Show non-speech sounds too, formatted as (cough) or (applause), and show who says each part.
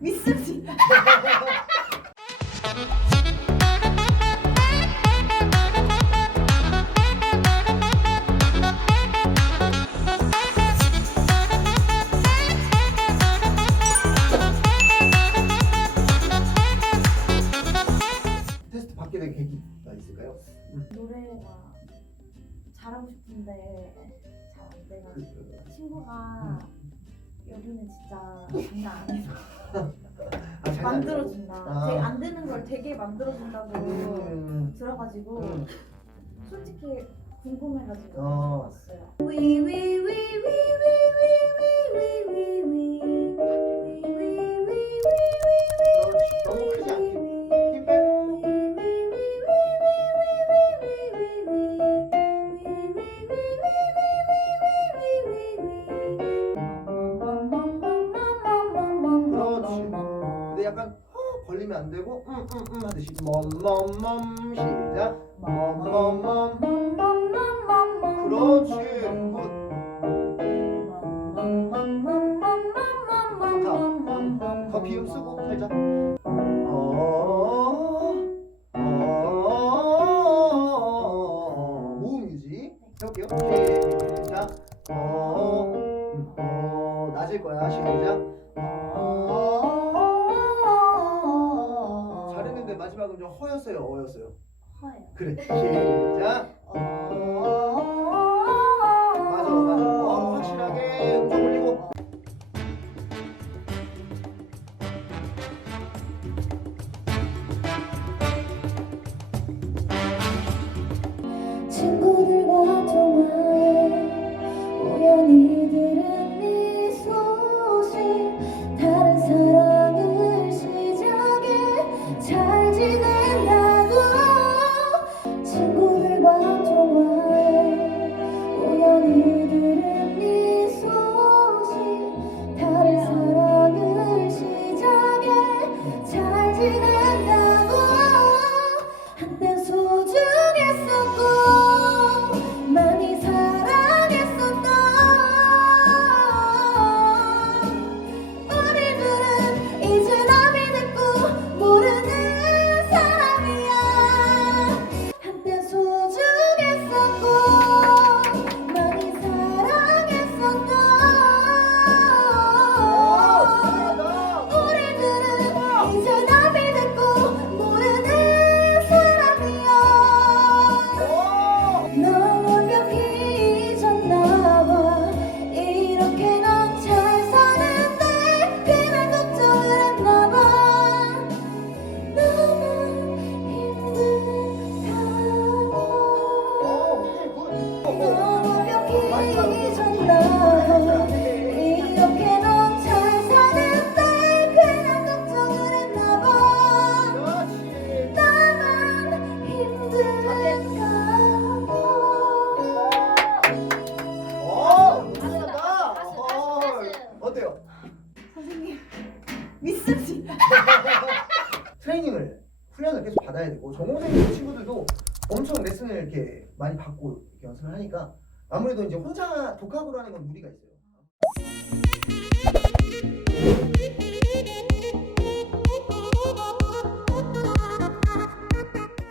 Speaker 1: 믿습니다.
Speaker 2: 테스트 받게 된 계기가 있을까요?
Speaker 1: 노래가 잘하고 싶은데 잘 안 돼가지고
Speaker 2: 그,
Speaker 1: 친구가 여기는 진짜 장난 아니야.
Speaker 2: 아, 잘
Speaker 1: 만들어준다.
Speaker 2: 아.
Speaker 1: 되게 안 되는 걸 되게 만들어준다고
Speaker 2: 음,
Speaker 1: 들어가지고
Speaker 2: 음.
Speaker 1: 솔직히 궁금해가지고
Speaker 2: 어.
Speaker 1: 왔어요.
Speaker 2: 그렇지. 약간 허 벌리면 안 되고 응응응 하듯이 멈멈멈 시작 멈멈멈 그렇지 굿더 비음 쓰고 살짝 어, 어, 해볼게요 시작 어, 음, 어, 낮을 거야 시작 마지막은 좀 허였어요 어였어요?
Speaker 1: 허예요.
Speaker 2: 그래 시작. 맞
Speaker 1: 잘 선생님 (laughs) 믿습니다
Speaker 2: 트레이닝을 훈련을 계속 받아야 되고 전공생 친구들도 엄청 레슨을 이렇게 많이 받고 이렇게 연습을 하니까 아무래도 이제 혼자 독학으로 하는 건 무리가 있어요.